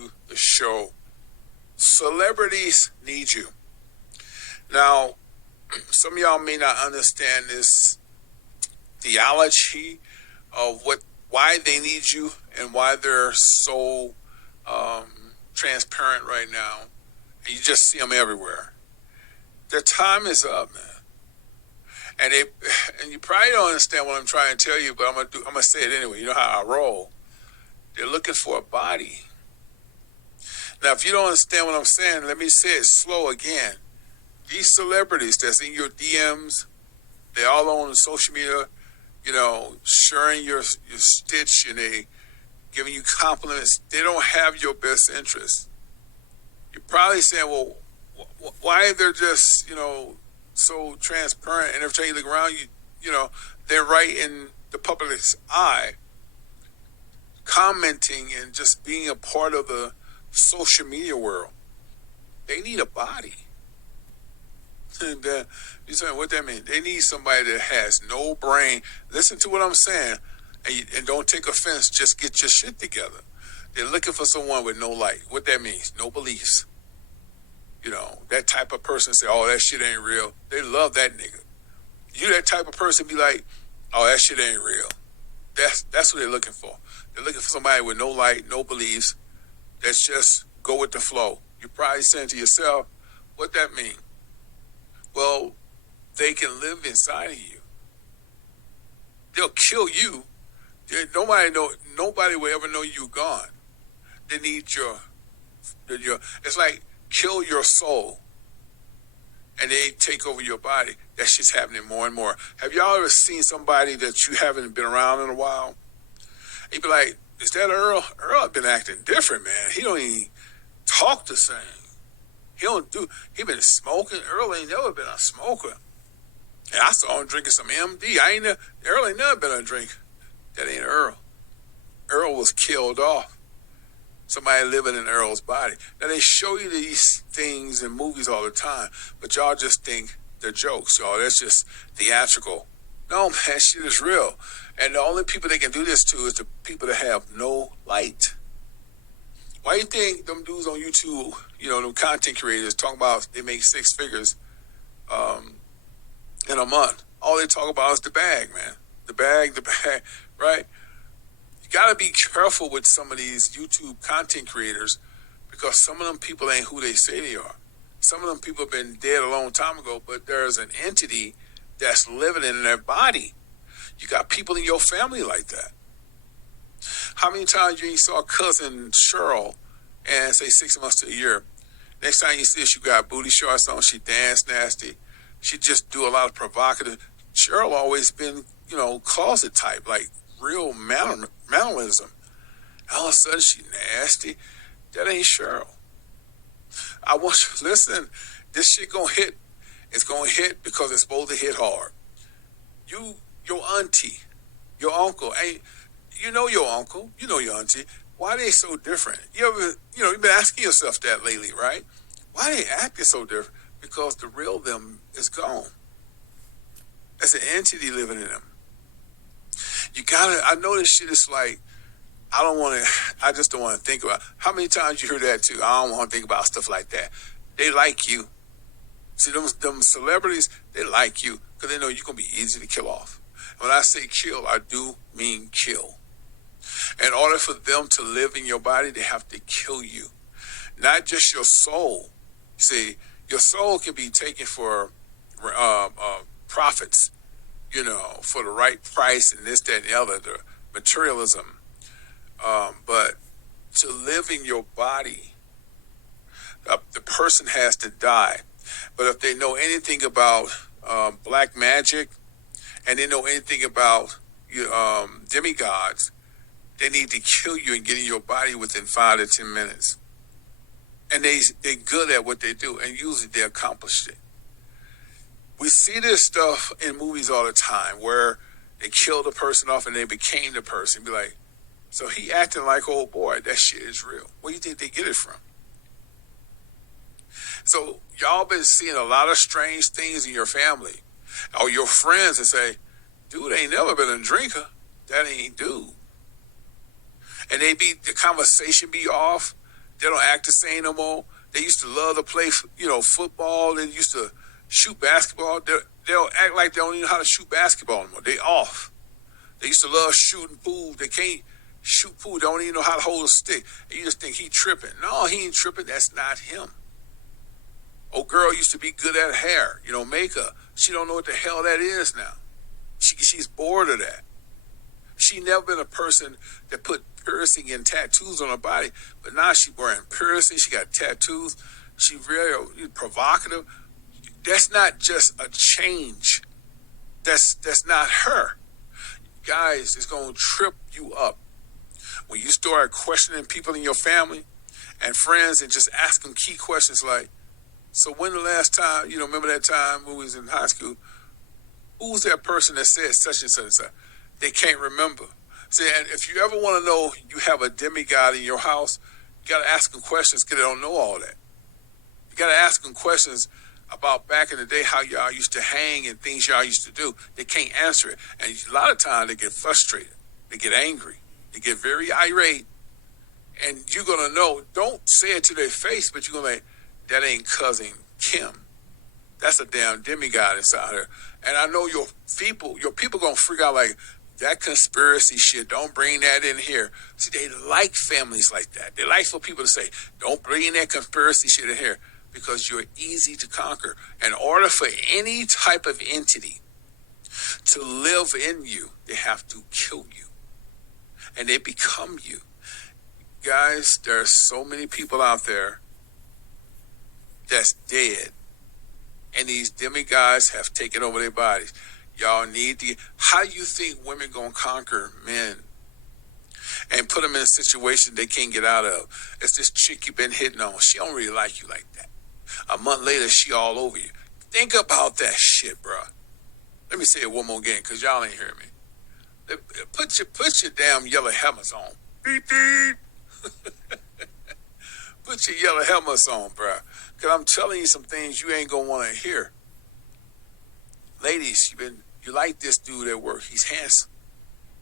to the show. Celebrities need you. Now, some of y'all may not understand this theology of why they need you and why they're so transparent right now. And you just see them everywhere. Their time is up, man. And you probably don't understand what I'm trying to tell you, but I'm gonna say it anyway. You know how I roll. They're looking for a body. Now, if you don't understand what I'm saying, let me say it slow again. These celebrities that's in your DMs, they all on social media, sharing your stitch and they giving you compliments. They don't have your best interest. You're probably saying, well, why they're just, so transparent, and every time you look around, they're right in the public's eye, commenting and just being a part of the social media world. They need a body. And you're saying, what that mean? They need somebody that has no brain. Listen to what I'm saying, and don't take offense. Just get your shit together. They're looking for someone with no light. What that means? No beliefs. That type of person say, oh, that shit ain't real. They love that nigga. You that type of person be like, oh, that shit ain't real. That's what they're looking for. They're looking for somebody with no light, no beliefs. That's just go with the flow. You're probably saying to yourself, what that mean? Well, they can live inside of you. They'll kill you. Nobody will ever know you're gone. They need your. It's like kill your soul, and they take over your body. That shit's happening more and more. Have y'all ever seen somebody that you haven't been around in a while? You'd be like, is that Earl? Earl been acting different, man. He don't even talk the same. He been smoking. Earl ain't never been a smoker. And I saw him drinking some MD. Earl ain't never been a drinker. That ain't Earl. Earl was killed off. Somebody living in Earl's body. Now they show you these things in movies all the time, but y'all just think they're jokes. Y'all, that's just theatrical. No, man, shit is real. And the only people they can do this to is the people that have no light. Why you think them dudes on YouTube, them content creators talking about they make six figures in a month? All they talk about is the bag, man. The bag, right? You got to be careful with some of these YouTube content creators because some of them people ain't who they say they are. Some of them people have been dead a long time ago, but there's an entity that's living in their body. You got people in your family like that. How many times you saw cousin Cheryl and say 6 months to a year? Next time you see her, she got booty shorts on, she dance nasty. She just do a lot of provocative. Cheryl always been, closet type, like real mannerism. All of a sudden she nasty. That ain't Cheryl. I want you to listen. This shit gonna hit. It's gonna hit because it's supposed to hit hard. Your auntie, your uncle, ain't you know your uncle, you know your auntie. Why they so different? You've been asking yourself that lately, right? Why they acting so different? Because the real them is gone. That's an entity living in them. I know this shit is like, I just don't want to think about it. How many times you hear that too? I don't want to think about stuff like that. They like you. See, them celebrities, they like you because they know you're going to be easy to kill off. When I say kill, I do mean kill. In order for them to live in your body, they have to kill you. Not just your soul. See, your soul can be taken for profits, for the right price and this, that, and the other, the materialism. But to live in your body, the person has to die. But if they know anything about black magic and they know anything about demigods, they need to kill you and get in your body within 5 to 10 minutes. And they're good at what they do, and usually they accomplish it. We see this stuff in movies all the time where they kill the person off and they became the person. Be like, so he acting like old boy. That shit is real. Where do you think they get it from? So y'all been seeing a lot of strange things in your family or your friends and say, dude ain't never been a drinker. That ain't dude. And the conversation be off. They don't act the same no more. They used to love to play, football. They used to shoot basketball. They'll act like they don't even know how to shoot basketball anymore. They off. They used to love shooting pool. They can't shoot pool. They don't even know how to hold a stick. And you just think he tripping. No, he ain't tripping. That's not him. Old girl used to be good at hair, makeup. She don't know what the hell that is now. She's bored of that. She never been a person that put piercing and tattoos on her body, but now she wearing piercing. She got tattoos. She very provocative. That's not just a change. That's not her. Guys, it's going to trip you up. When you start questioning people in your family and friends and just ask them key questions like, so when the last time, remember that time when we was in high school, who was that person that said such and such and such? They can't remember. See, and if you ever want to know you have a demigod in your house, you got to ask them questions because they don't know all that. You got to ask them questions about back in the day, how y'all used to hang and things y'all used to do. They can't answer it. And a lot of times they get frustrated. They get angry. They get very irate. And you're going to know, don't say it to their face, but you're going to that ain't cousin Kim. That's a damn demigod inside her. And I know your people going to freak out like, that conspiracy shit, don't bring that in here. See, they like families like that. They like for people to say, don't bring that conspiracy shit in here because you're easy to conquer. In order for any type of entity to live in you, they have to kill you. And they become you. Guys, there are so many people out there that's dead. And these demigods have taken over their bodies. Y'all need to, how do you think women gonna conquer men and put them in a situation they can't get out of? It's this chick you've been hitting on. She don't really like you like that. A month later, she all over you. Think about that shit, bro. Let me say it one more again, because y'all ain't hearing me. Put your damn yellow helmets on. Beep, beep. Put your yellow helmets on, bro. Because I'm telling you some things you ain't gonna want to hear. Ladies, you like this dude at work. He's handsome.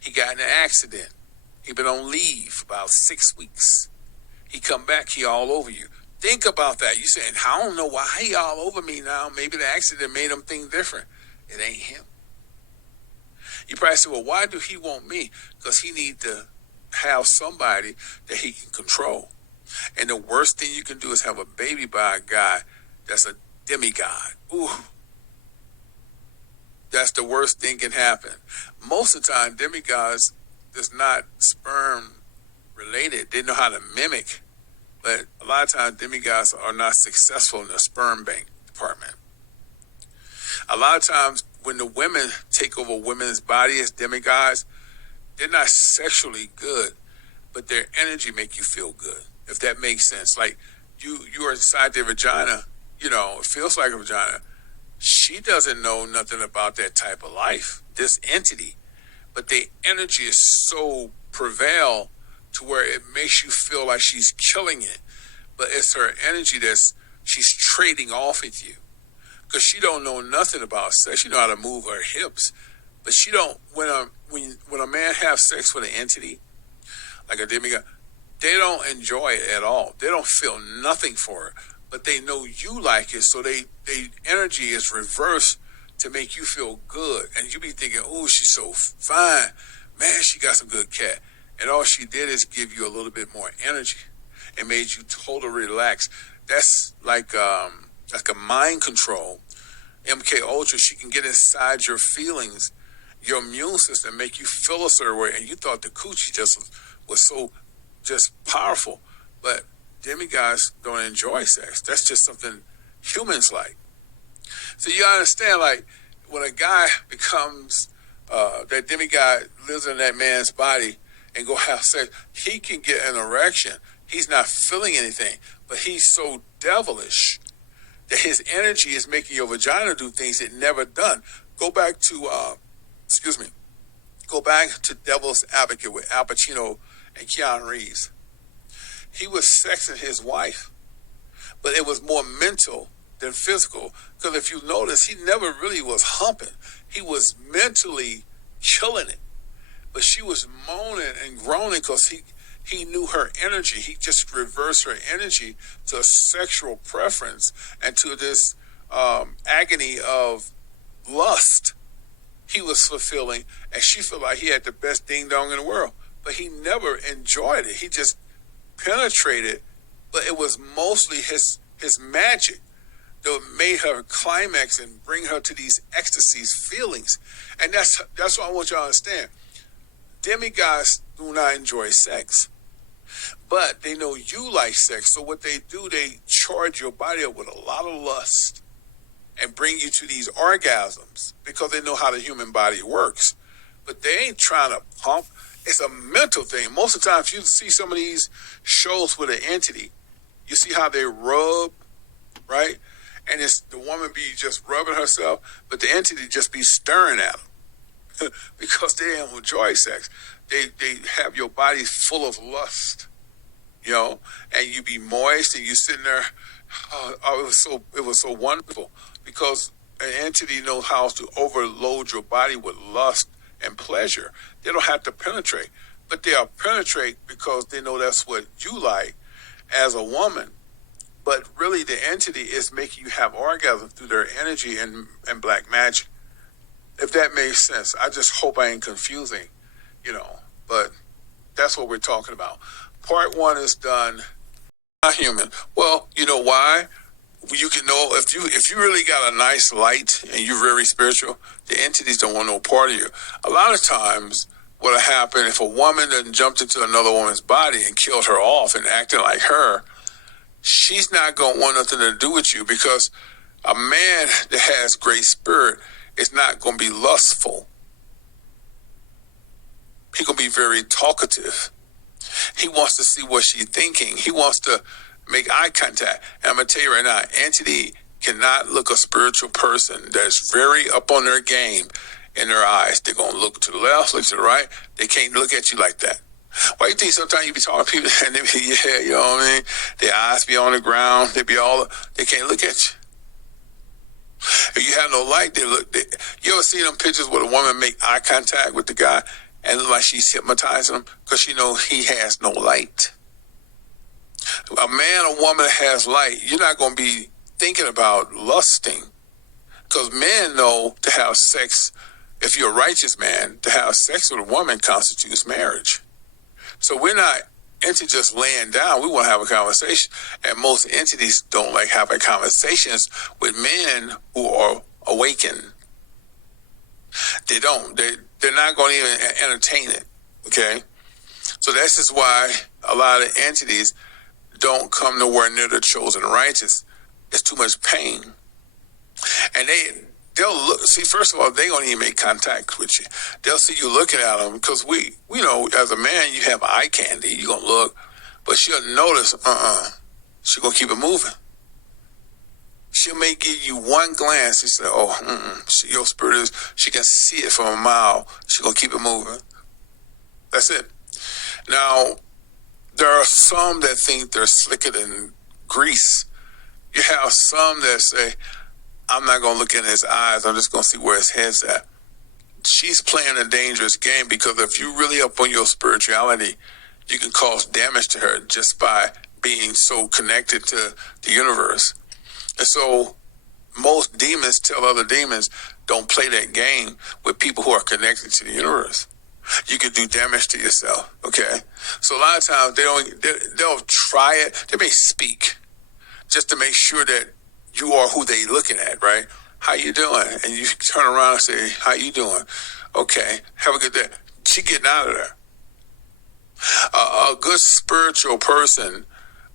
He got in an accident. He been on leave about 6 weeks. He come back, he all over you. Think about that. You saying, I don't know why he all over me now. Maybe the accident made him think different. It ain't him. You probably say, well, why do he want me? Because he need to have somebody that he can control. And the worst thing you can do is have a baby by a guy that's a demigod. Ooh. That's the worst thing can happen. Most of the time, demigods is not sperm related. They know how to mimic. But a lot of times, demigods are not successful in the sperm bank department. A lot of times, when the women take over women's body as demigods, they're not sexually good, but their energy make you feel good, if that makes sense. Like, you are inside their vagina, it feels like a vagina. She doesn't know nothing about that type of life, this entity. But the energy is so prevail to where it makes you feel like she's killing it. But it's her energy she's trading off with you. Because she don't know nothing about sex. She know how to move her hips. But she don't, when a man has sex with an entity, like a demigod, they don't enjoy it at all. They don't feel nothing for it. But they know you like it, so they energy is reversed to make you feel good. And you be thinking, oh, she's so fine. Man, she got some good cat. And all she did is give you a little bit more energy. It made you totally relax. That's like a mind control. MK Ultra, she can get inside your feelings, your immune system, make you feel a certain way. And you thought the coochie was so just powerful. But demigods don't enjoy sex. That's just something humans like. So you understand, like, when a guy becomes, that demigod lives in that man's body and go have sex, he can get an erection. He's not feeling anything, but he's so devilish that his energy is making your vagina do things it never done. Go back to Devil's Advocate with Al Pacino and Keanu Reeves. He was sexing his wife, but it was more mental than physical. Because if you notice, he never really was humping. He was mentally killing it. But she was moaning and groaning because He knew her energy. He just reversed her energy to a sexual preference and to this agony of lust he was fulfilling, and she felt like he had the best ding dong in the world. But he never enjoyed it. He just penetrated, but it was mostly his magic that made her climax and bring her to these ecstasies feelings. And that's what I want you to understand. Demigods do not enjoy sex, but they know you like sex. So what they do, they charge your body up with a lot of lust and bring you to these orgasms because they know how the human body works. But they ain't trying to pump. It's a mental thing. Most of the time, if you see some of these shows with an entity, you see how they rub, right? And it's the woman be just rubbing herself, but the entity just be staring at them because they don't enjoy sex. They have your body full of lust, and you be moist and you sitting there. Oh, it was so wonderful because an entity knows how to overload your body with lust and pleasure. They don't have to penetrate, but they'll penetrate because they know that's what you like as a woman. But really the entity is making you have orgasm through their energy and black magic. If that makes sense. I just hope I ain't confusing, but that's what we're talking about. Part 1 is done. Not human. Well, you know why? You can know if you really got a nice light and you're very spiritual, the entities don't want no part of you. A lot of times what'll happen if a woman done jumped into another woman's body and killed her off and acted like her, she's not gonna want nothing to do with you because a man that has great spirit is not gonna be lustful. He gonna be very talkative. He wants to see what she's thinking. He wants to make eye contact. And I'm going to tell you right now, entity cannot look a spiritual person that's very up on their game in their eyes. They're going to look to the left, look to the right. They can't look at you like that. Why do you think sometimes you be talking to people and they be, you know what I mean? Their eyes be on the ground. They can't look at you. If you have no light, you ever see them pictures where a woman make eye contact with the guy and look like she's hypnotizing him because she knows he has no light? A man or woman that has light, you're not going to be thinking about lusting because men know to have sex, if you're a righteous man, to have sex with a woman constitutes marriage. So we're not into just laying down. We want to have a conversation. And most entities don't like having conversations with men who are awakened. They don't. They're not going to even entertain it. Okay? So this is why a lot of entities don't come nowhere near the chosen righteous. It's too much pain. And they'll look, see, first of all, they don't even make contact with you. They'll see you looking at them because we know as a man, you have eye candy. You're going to look, but she'll notice, she's going to keep it moving. She may give you one glance. She say, your spirit is, she can see it from a mile. She's going to keep it moving. That's it. Now, there are some that think they're slicker than grease. You have some that say, I'm not going to look in his eyes. I'm just going to see where his head's at. She's playing a dangerous game because if you're really up on your spirituality, you can cause damage to her just by being so connected to the universe. And so most demons tell other demons, don't play that game with people who are connected to the universe. You could do damage to yourself, okay? So a lot of times they'll try it. They may speak just to make sure that you are who they looking at, right? How you doing? And you turn around and say, how you doing? Okay, have a good day. She getting out of there. A good spiritual person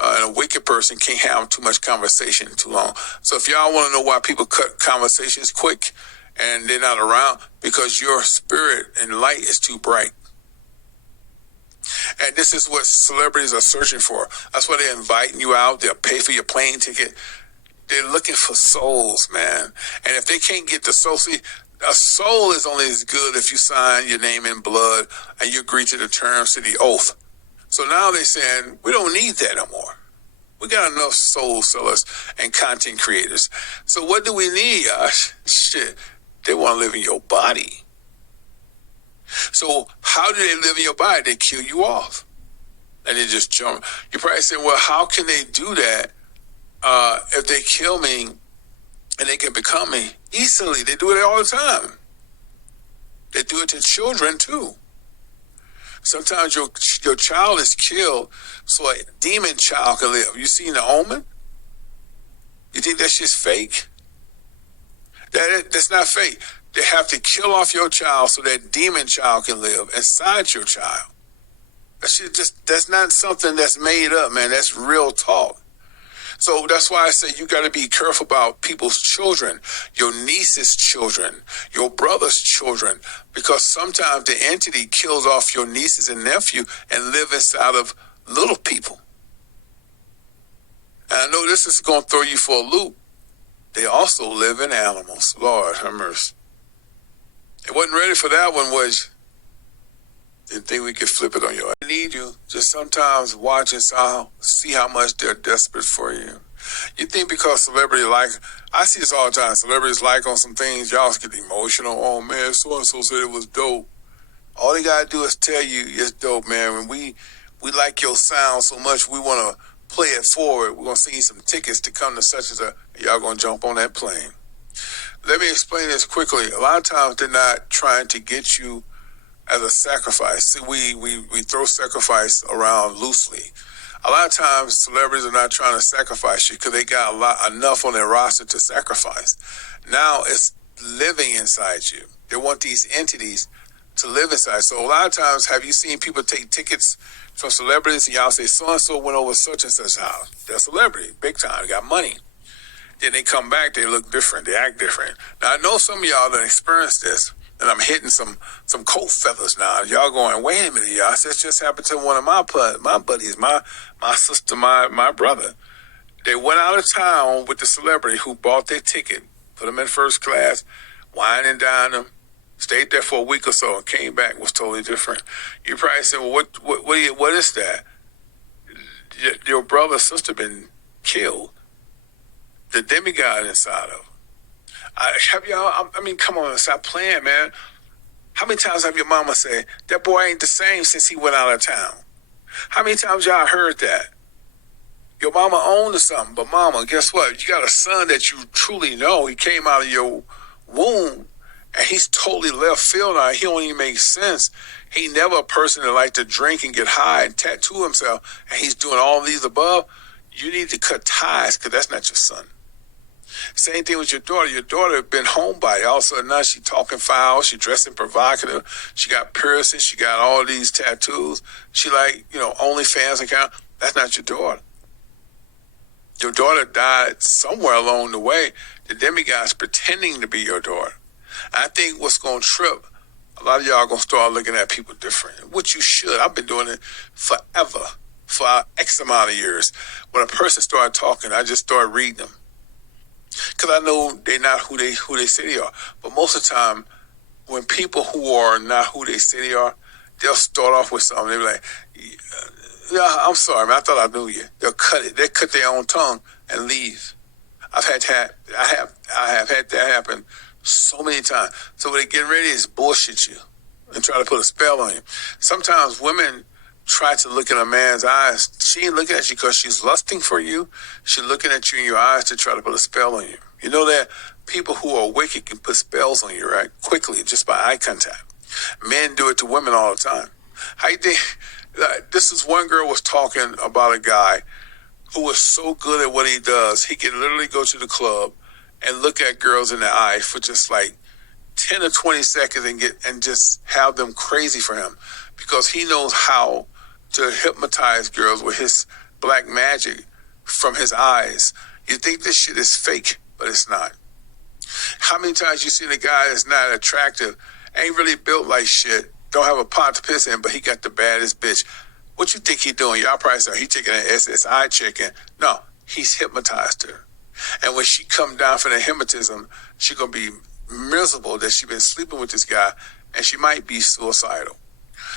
and a wicked person can't have too much conversation too long. So if y'all want to know why people cut conversations quick and they're not around, because your spirit and light is too bright. And this is what celebrities are searching for. That's why they're inviting you out. They'll pay for your plane ticket. They're looking for souls, man. And if they can't get the soul, see, a soul is only as good if you sign your name in blood and you agree to the terms of the oath. So now they're saying, we don't need that no more. We got enough soul sellers and content creators. So what do we need, Josh? Shit, they want to live in your body. So how do they live in your body? They kill you off. and they just jump. You're probably saying, well, how can they do that if they kill me and they can become me? Easily. They do it all the time. They do it to children too. Sometimes your child is killed so a demon child can live. You seen The Omen? You think that shit's fake? That's not fake. They have to kill off your child so that demon child can live inside your child. That's not something that's made up, man. That's real talk. So that's why I say you got to be careful about people's children, your niece's children, your brother's children, because sometimes the entity kills off your nieces and nephew and live inside of little people. And I know this is going to throw you for a loop. They also live in animals. Lord have mercy. It wasn't ready for that one, was you? Didn't think we could flip it on you. I need you. Just sometimes watch and see how much they're desperate for you. You think because celebrity I see this all the time. Celebrities like on some things, y'all get emotional. Oh man, so-and-so said it was dope. All they gotta do is tell you it's dope, man. When we like your sound so much, we want to play it forward. We're gonna send you some tickets to come to such as y'all gonna jump on that plane. Let me explain this quickly. A lot of times they're not trying to get you as a sacrifice. See, we throw sacrifice around loosely. A lot of times celebrities are not trying to sacrifice you because they got enough on their roster to sacrifice. Now it's living inside you. They want these entities to live inside. So a lot of times, have you seen people take tickets from celebrities and y'all say, so-and-so went over such and such house? They're a celebrity, big time, they got money. Then they come back, they look different, they act different. Now I know some of y'all that experienced this, and I'm hitting some coat feathers now. Y'all going, wait a minute, y'all. This just happened to one of my buddies, my sister, my brother. They went out of town with the celebrity who bought their ticket, put them in first class, wine and dine them, stayed there for a week or so, and came back, was totally different. You probably said, well, what is that? Your brother or sister been killed. The demigod inside of them. Come on, stop playing, man. How many times have your mama said, that boy ain't the same since he went out of town? How many times y'all heard that? Your mama owned something, but mama, guess what? You got a son that you truly know. He came out of your womb, and he's totally left field now. He don't even make sense. He never a person that like to drink and get high and tattoo himself, and he's doing all these above. You need to cut ties, because that's not your son. Same thing with your daughter. Your daughter been homebody. All of a sudden now she talking foul. She dressing provocative. She got piercings. She got all these tattoos. She OnlyFans account. That's not your daughter. Your daughter died somewhere along the way. The demigod's pretending to be your daughter. I think what's going to trip, a lot of y'all going to start looking at people different, which you should. I've been doing it forever, for X amount of years. When a person started talking, I just started reading them. Because I know they're not who they say they are. But most of the time, when people who are not who they say they are, they'll start off with something. They'll be like, yeah, I'm sorry, man, I thought I knew you. They'll cut it. They cut their own tongue and leave. I have had that happen so many times. So when they get ready to bullshit you and try to put a spell on you. Sometimes women try to look in a man's eyes. She ain't looking at you because she's lusting for you. She's looking at you in your eyes to try to put a spell on you. You know that people who are wicked can put spells on you, right? Quickly, just by eye contact. Men do it to women all the time. How you think? This is one girl was talking about a guy who was so good at what he does. He can literally go to the club and look at girls in the eye for just like 10 or 20 seconds and just have them crazy for him, because he knows how to hypnotize girls with his black magic from his eyes. You think this shit is fake, but it's not. How many times you see the guy that's not attractive, ain't really built like shit, don't have a pot to piss in, but he got the baddest bitch? What you think he doing? Y'all probably say he taking an SSI chicken. No, he's hypnotized her. And when she come down for the hypnotism, she gonna be miserable that she been sleeping with this guy, and she might be suicidal.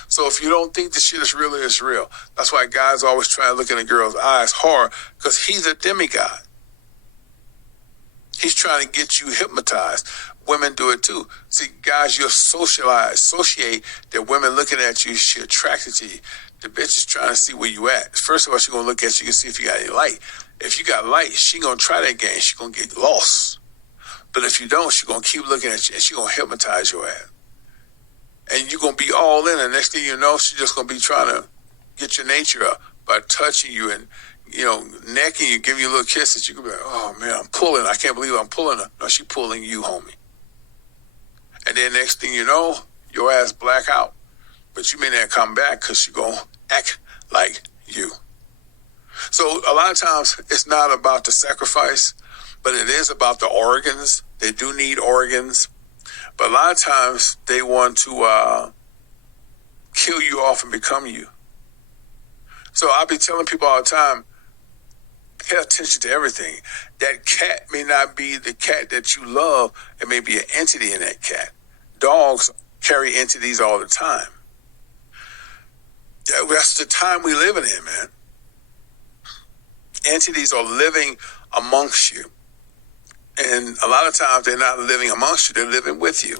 So if you don't think the shit is real, it's real. That's why guys always try to look in a girl's eyes hard, because he's a demigod. He's trying to get you hypnotized. Women do it too. See, guys, you associate that women looking at you, she attracted to you. The bitch is trying to see where you at. First of all, she's going to look at you and see if you got any light. If you got light, she going to try that game. She's going to get lost. But if you don't, she's going to keep looking at you and she's going to hypnotize your ass. And you're going to be all in. And next thing you know, she's just going to be trying to get your nature up by touching you and, necking you, giving you little kisses. You can be like, oh, man, I'm pulling. I can't believe I'm pulling her. No, she's pulling you, homie. And then next thing you know, your ass black out. But you may not come back because she's going to act like you. So a lot of times it's not about the sacrifice, but it is about the organs. They do need organs. But a lot of times they want to kill you off and become you. So I'll be telling people all the time, pay attention to everything. That cat may not be the cat that you love. It may be an entity in that cat. Dogs carry entities all the time. That's the time we live in, man. Entities are living amongst you. And a lot of times they're not living amongst you, they're living with you.